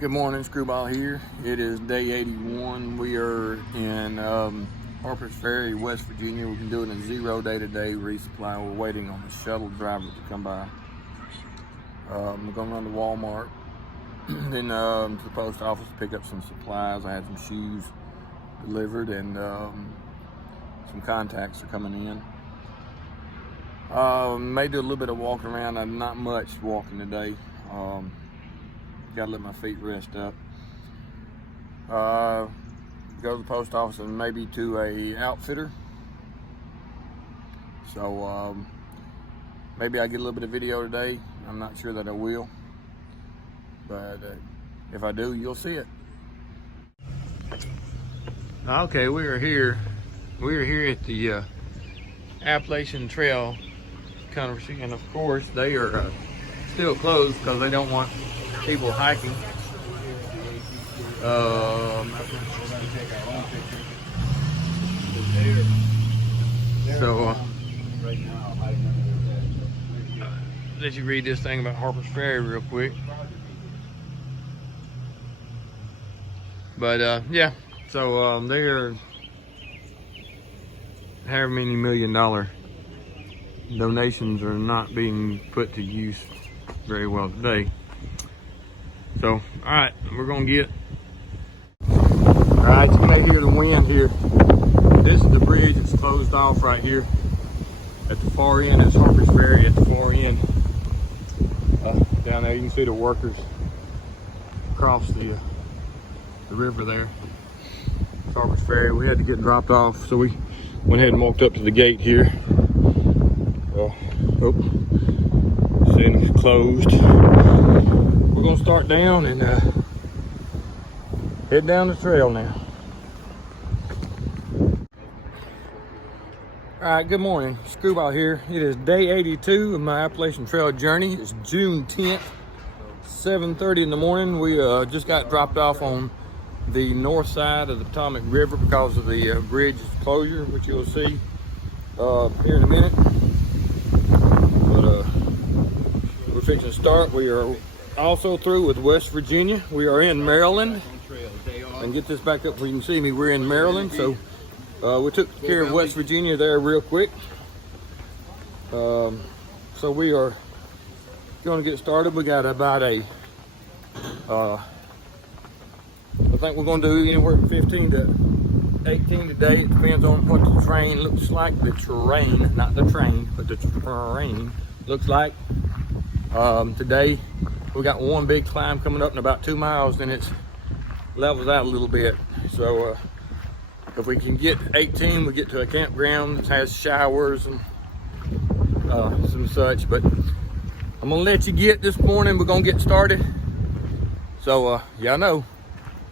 Good morning, Screwball here. It is day 81. We are in Harpers Ferry, West Virginia. We've been doing a 0 day-to-day resupply. We're waiting on the shuttle driver to come by. We're going to run to Walmart, then to the post office to pick up some supplies. I had some shoes delivered and some contacts are coming in. May do a little bit of walking around. Not much walking today. Gotta let my feet rest up. Go to the post office and maybe to a outfitter. So maybe I get a little bit of video today. I'm not sure that I will, but if I do, you'll see it. Okay, we are here. We are here at the Appalachian Trail conversation, and of course they are still closed because they don't want people hiking. Let you read this thing about Harpers Ferry real quick. But yeah, so they are however many $1 million donations are not being put to use very well today. So, all right, we're gonna get. All right, you may hear the wind here. This is the bridge that's closed off right here at the far end. That's Harpers Ferry at the far end. Down there, you can see the workers across the river there. It's Harpers Ferry. We had to get dropped off, so we went ahead and walked up to the gate here. Seeing it's closed. We're gonna start down and head down the trail now. All right, good morning, Screwball here. It is day 82 of my Appalachian Trail journey. It's June 10th, 7:30 in the morning. We just got dropped off on the north side of the Potomac River because of the bridge closure, which you'll see here in a minute. But we're fixing to start. We are also through with West Virginia. We are in Maryland. And get this back up so you can see me. We're in Maryland, so we took care of West Virginia there real quick. So we are going to get started. We got about I think we're going to do anywhere from 15 to 18 today. It depends on what the train looks like. The terrain, not the train, but the terrain looks like. Today we got one big climb coming up in about 2 miles, then it levels out a little bit. So if we can get 18, we get to a campground that has showers and some such. But I'm gonna let you get this morning. We're gonna get started. So y'all know,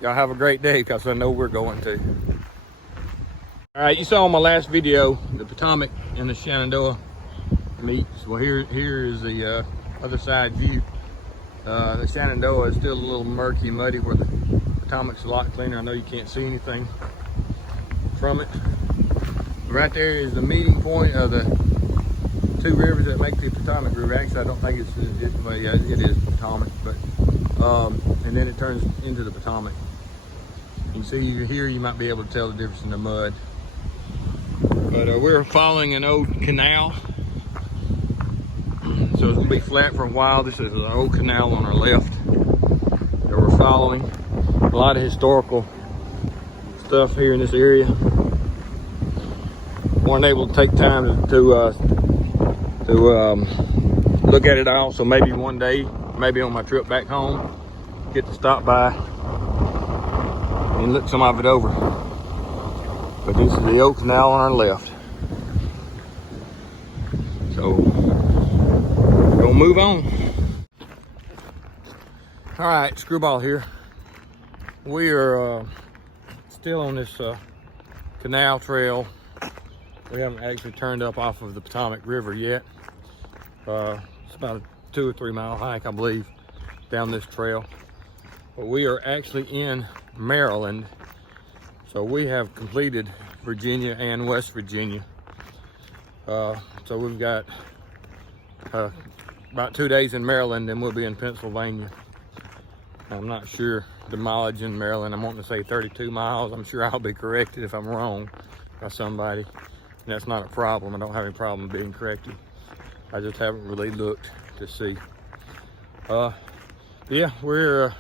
y'all have a great day because I know we're going to. All right, you saw in my last video the Potomac and the Shenandoah meets. Well, here is the other side view. The Shenandoah is still a little murky, muddy, where the Potomac's a lot cleaner. I know you can't see anything from it. Right there is the meeting point of the two rivers that make the Potomac River. Actually, I don't think it is Potomac, but and then it turns into the Potomac. You can see here, you might be able to tell the difference in the mud. But we're following an old canal. So it's gonna be flat for a while. This is an old canal on our left that we're following. A lot of historical stuff here in this area. Weren't able to take time to look at it all. So maybe one day, maybe on my trip back home, get to stop by and look some of it over. But this is the old canal on our left. So we'll move on. All right, Screwball here. We are still on this canal trail. We haven't actually turned up off of the Potomac River yet. It's about a 2 or 3 mile hike, I believe, down this trail. But we are actually in Maryland. So we have completed Virginia and West Virginia. So we've got about 2 days in Maryland, then we'll be in Pennsylvania. I'm not sure the mileage in Maryland. I'm wanting to say 32 miles. I'm sure I'll be corrected if I'm wrong by somebody. And that's not a problem. I don't have any problem being corrected. I just haven't really looked to see. Yeah, we're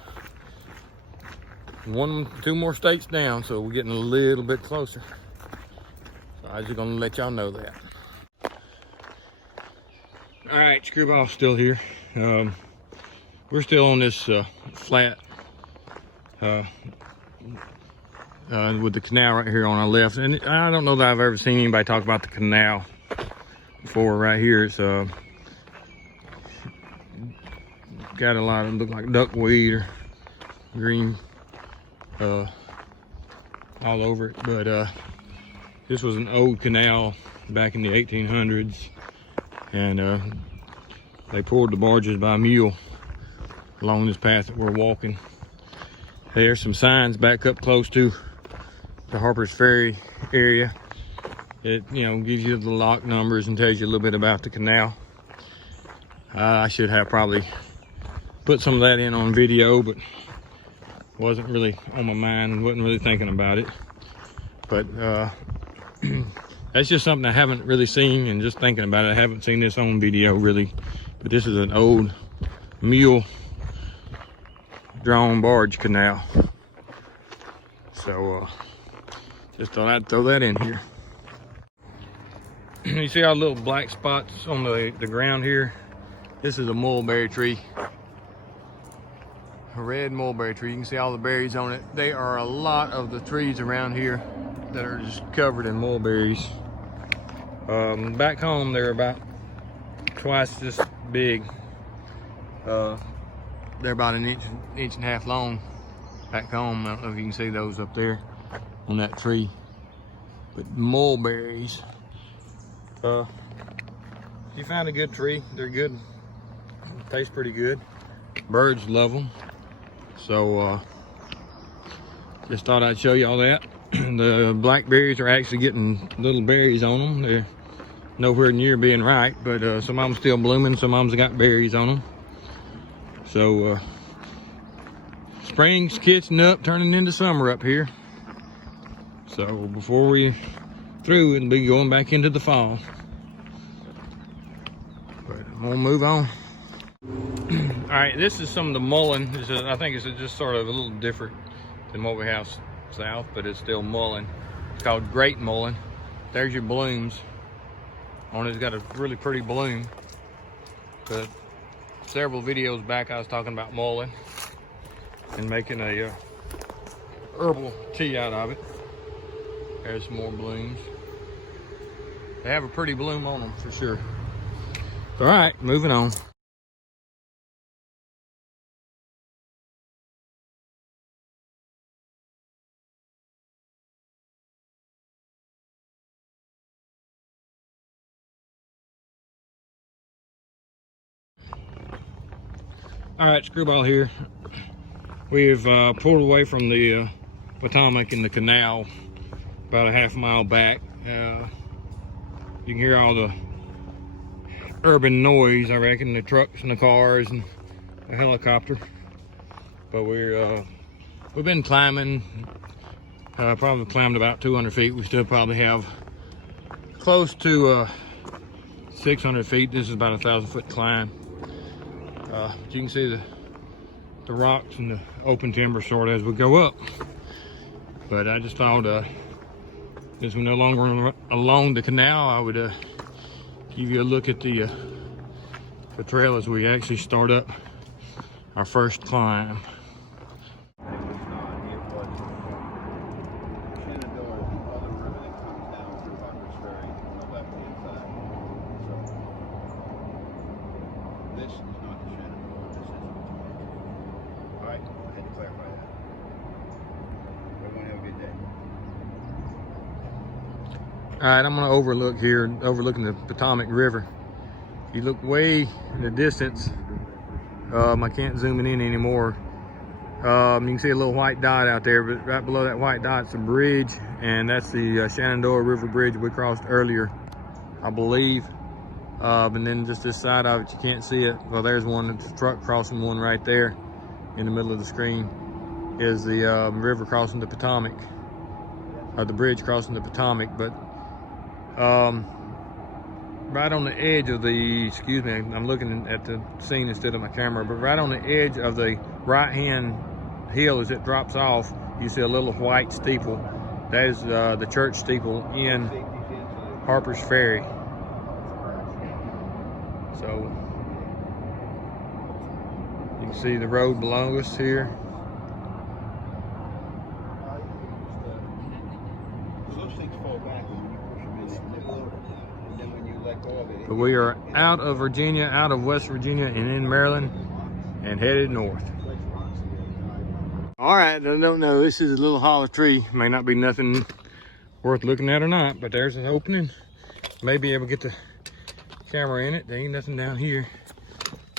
two more states down, so we're getting a little bit closer. So I was just gonna let y'all know that. All right, Screwball's still here. We're still on this flat with the canal right here on our left. And I don't know that I've ever seen anybody talk about the canal before. Right here, it's got a lot of, look like duckweed or green all over it. But this was an old canal back in the 1800s. And they pulled the barges by mule along this path that we're walking. There's some signs back up close to the Harpers Ferry area. It, you know, gives you the lock numbers and tells you a little bit about the canal. I should have probably put some of that in on video, but wasn't really on my mind, wasn't really thinking about it. But that's just something I haven't really seen, and just thinking about it, I haven't seen this on video really. But this is an old mule drawn barge canal. So just thought I'd throw that in here. You see all the little black spots on the ground here? This is a mulberry tree. A red mulberry tree. You can see all the berries on it. There are a lot of the trees around here that are just covered in mulberries. Back home they're about twice this big. They're about an inch and a half long back home. I don't know if you can see those up there on that tree. But mulberries, if you find a good tree, they're good. Taste pretty good. Birds love them. So just thought I'd show you all that. The blackberries are actually getting little berries on them. They're nowhere near being ripe, but some of them still blooming. Some of them's got berries on them. So spring's catching up, turning into summer up here. So before we through, it'll be going back into the fall. But I'm gonna move on. All right, this is some of the mullein. I think it's just sort of a little different than what we have south, but it's still mullein. It's called great mullein. There's your blooms on it. It's got a really pretty bloom. But several videos back, I was talking about mullein and making a herbal tea out of it. There's some more blooms. They have a pretty bloom on them for sure. All right, moving on. All right, Screwball here. We've pulled away from the Potomac in the canal about a half mile back. You can hear all the urban noise, I reckon, the trucks and the cars and the helicopter. But we've been climbing, probably climbed about 200 feet. We still probably have close to 600 feet. This is about a 1,000-foot climb. You can see the rocks and the open timber sort of as we go up. But I just thought, since we're no longer along the canal, I would give you a look at the trail as we actually start up our first climb. This is not the Shenandoah, this is the Potomac. Alright, I had to clarify that. Everyone have a good day. Alright, I'm gonna overlook here, overlooking the Potomac River. If you look way in the distance, I can't zoom it in anymore. You can see a little white dot out there, but right below that white dot's a bridge, and that's the Shenandoah River Bridge we crossed earlier, I believe. And then just this side of it, you can't see it. Well, there's one, it's a truck crossing one right there. in the middle of the screen is the river crossing the Potomac, the bridge crossing the Potomac. But right on the edge of the, excuse me, I'm looking at the scene instead of my camera, but right on the edge of the right-hand hill as it drops off, you see a little white steeple. That is the church steeple in Harpers Ferry. So you can see the road below us here. Those things fall back when you push them in, they nip over. And then when you let go of it. But we are out of Virginia, out of West Virginia, and in Maryland, and headed north. All right, I don't know. This is a little hollow tree. May not be nothing worth looking at or not, but there's an opening. Maybe able to get the camera in it. There ain't nothing down here.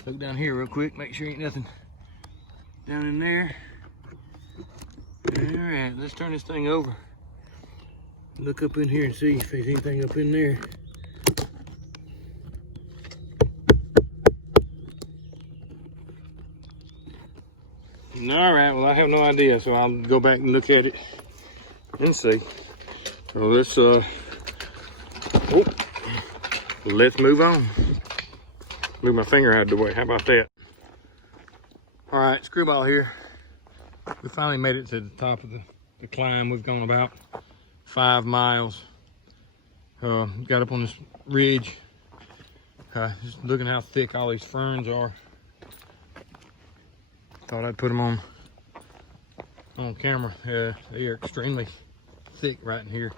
Look down here real quick. Make sure ain't nothing down in there. All right, let's turn this thing over. Look up in here and see if there's anything up in there. All right, well, I have no idea, so I'll go back and look at it and see. So let's move on. Move my finger out of the way. How about that? All right, Screwball here. We finally made it to the top of the climb. We've gone about 5 miles. Got up on this ridge. Just looking how thick all these ferns are. Thought I'd put them on camera. They are extremely thick right in here.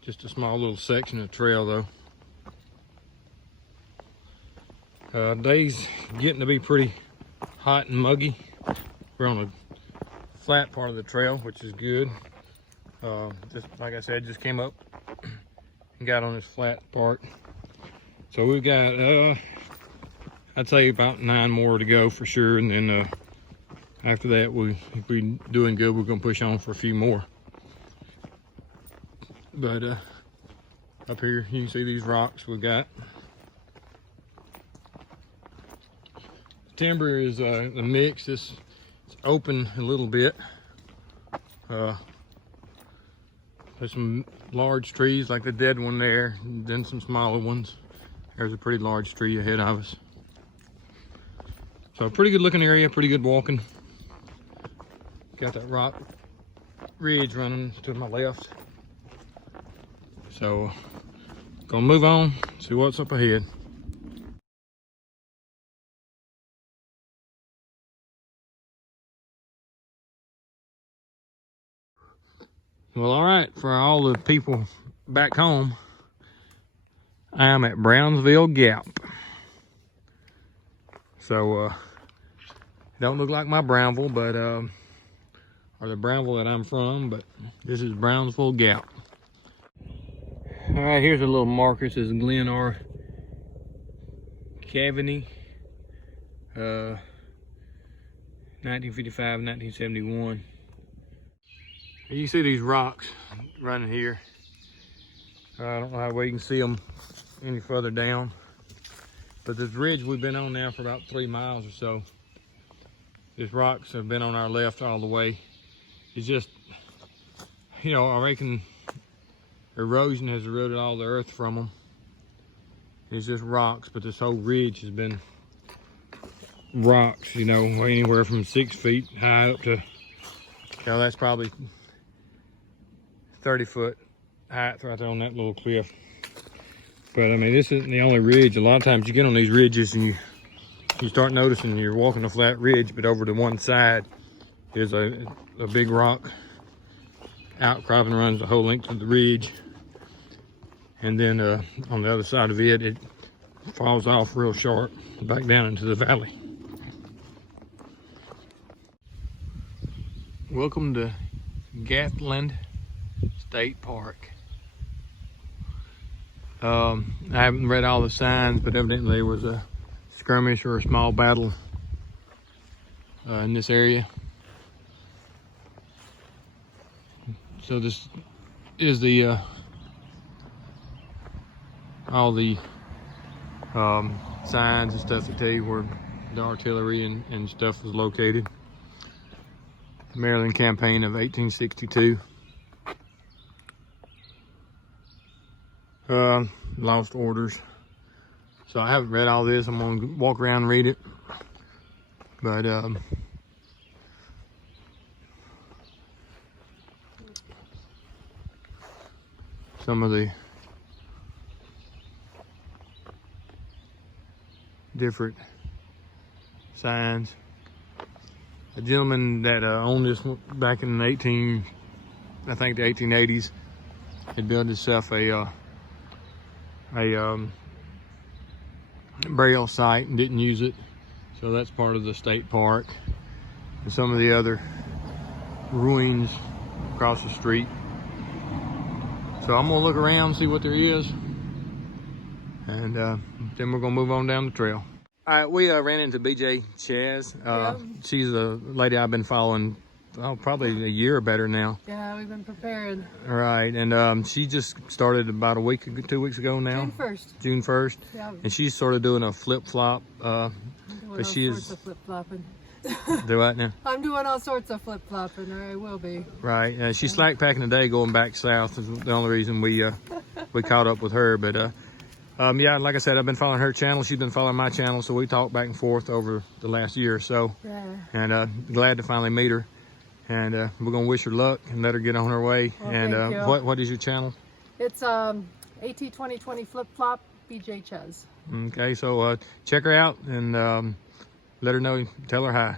Just a small little section of trail though. Day's getting to be pretty hot and muggy. We're on a flat part of the trail, which is good. Just like I said, just came up and got on this flat part. So we've got I'd say about 9 more to go for sure, and then after that, if we're doing good, we're gonna push on for a few more. But up here, you can see these rocks we got. Timber is a mix. It's open a little bit. There's some large trees like the dead one there, and then some smaller ones. There's a pretty large tree ahead of us. So a pretty good looking area, pretty good walking. Got that rock ridge running to my left. So gonna move on, see what's up ahead. Well, all right, for all the people back home, I am at Brownsville Gap. So don't look like my Brownville, but or the Brownville that I'm from, but this is Brownsville Gap. All right, here's a little marker. It says Glen R. Caveny, 1955, 1971. You see these rocks running here. I don't know how well you can see them any further down. But this ridge we've been on now for about 3 miles or so. These rocks have been on our left all the way. It's just, you know, I reckon erosion has eroded all the earth from them. It's just rocks, but this whole ridge has been rocks, you know, anywhere from 6 feet high up to, you know, that's probably 30-foot height right there on that little cliff. But I mean, this isn't the only ridge. A lot of times you get on these ridges and you start noticing you're walking a flat ridge, but over to one side is a big rock outcropping, runs the whole length of the ridge. And then on the other side of it, it falls off real sharp back down into the valley. Welcome to Gathland State Park. I haven't read all the signs, but evidently there was a skirmish or a small battle in this area. So this is all the signs and stuff that tell you where the artillery and stuff was located. Maryland campaign of 1862. Lost orders. So I haven't read all this. I'm gonna walk around and read it. But some of the different signs. A gentleman that owned this back in the 1880s, had built himself a burial site and didn't use it, so that's part of the state park. And some of the other ruins across the street. So I'm gonna look around, see what there is, and then we're gonna move on down the trail. All right, we ran into BJ Chaz. She's a lady I've been following probably a year or better now. Yeah, we've been prepared. All right, and she just started about 2 weeks ago now. June 1st. June 1st. Yeah. And she's sort of doing a flip-flop. But she is... sorts of flip-flopping. Do what now? I'm doing all sorts of flip-flopping, or I will be. Right. She's slack packing today going back south. Is the only reason we caught up with her. But yeah, like I said, I've been following her channel. She's been following my channel, so we talked back and forth over the last year or so. Yeah. And glad to finally meet her. And we're gonna wish her luck and let her get on her way. Well, and thank you. what is your channel? It's AT 2020 flip-flop BJ Chaz. Okay, so check her out and let her know, tell her hi.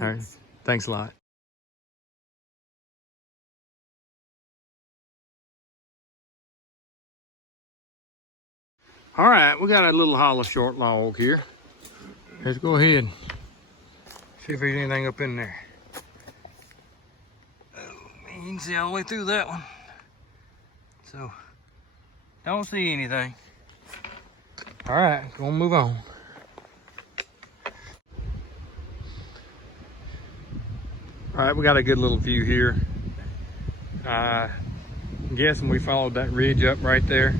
All right, thanks a lot. All right, we got a little hollow short log here. Let's go ahead, see if there's anything up in there. You can see all the way through that one. So, don't see anything. All right, gonna move on. All right, we got a good little view here. I'm guessing we followed that ridge up right there,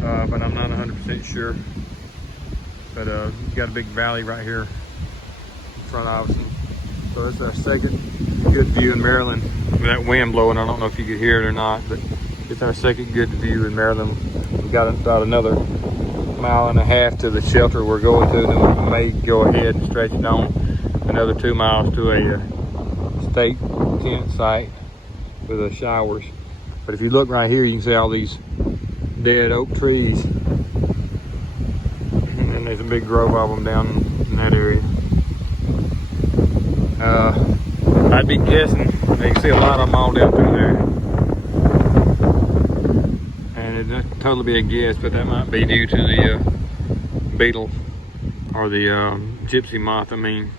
but I'm not 100% sure. But you got a big valley right here in front of us. So it's our second good view in Maryland. With that wind blowing, I don't know if you could hear it or not, but it's our second good view in Maryland. We got about another 1.5 miles to the shelter we're going to, and then we may go ahead and stretch it on another 2 miles to a state tent site with the showers. But if you look right here, you can see all these dead oak trees, and there's a big grove of them down in that area. I'd be guessing you can see a lot of them all down through there, and it'd totally be a guess, but that might be due to the beetle or the gypsy moth. I mean,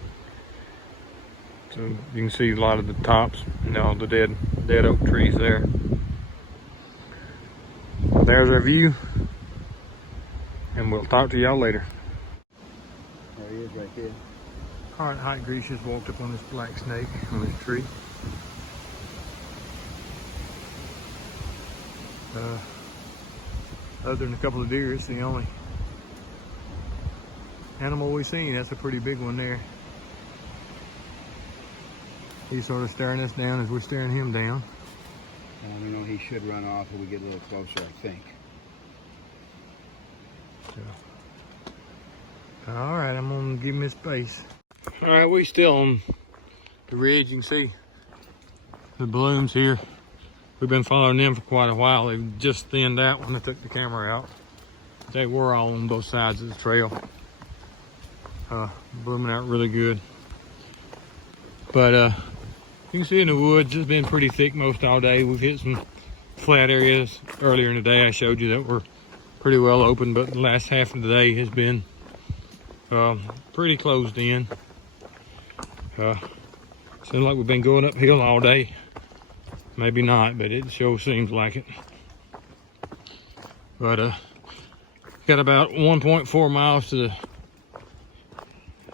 so you can see a lot of the tops, the dead oak trees there. There's our view, and we'll talk to y'all later. There he is right there. All right, Hot Grease just walked up on this black snake on this tree. Other than a couple of deer, it's the only animal we've seen. That's a pretty big one there. He's sort of staring us down as we're staring him down. He should run off if we get a little closer, I think. So, all right, I'm gonna give him his space. All right, we still on the ridge. You can see the blooms here. We've been following them for quite a while. They've just thinned out when I took the camera out. They were all on both sides of the trail. Blooming out really good. But you can see in the woods, it's been pretty thick most all day. We've hit some flat areas earlier in the day. I showed you that were pretty well open, but the last half of the day has been pretty closed in. Seems like we've been going uphill all day. Maybe not, but it sure seems like it. But got about 1.4 miles to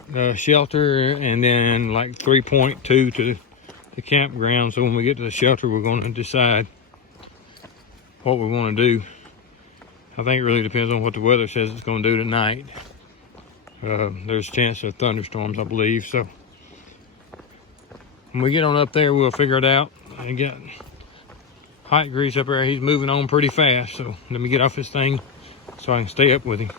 the shelter, and then like 3.2 to the campground. So when we get to the shelter, we're going to decide what we want to do. I think it really depends on what the weather says it's going to do tonight. There's a chance of thunderstorms, I believe. So when we get on up there, we'll figure it out. I got hot grease up there. He's moving on pretty fast. So let me get off this thing so I can stay up with him.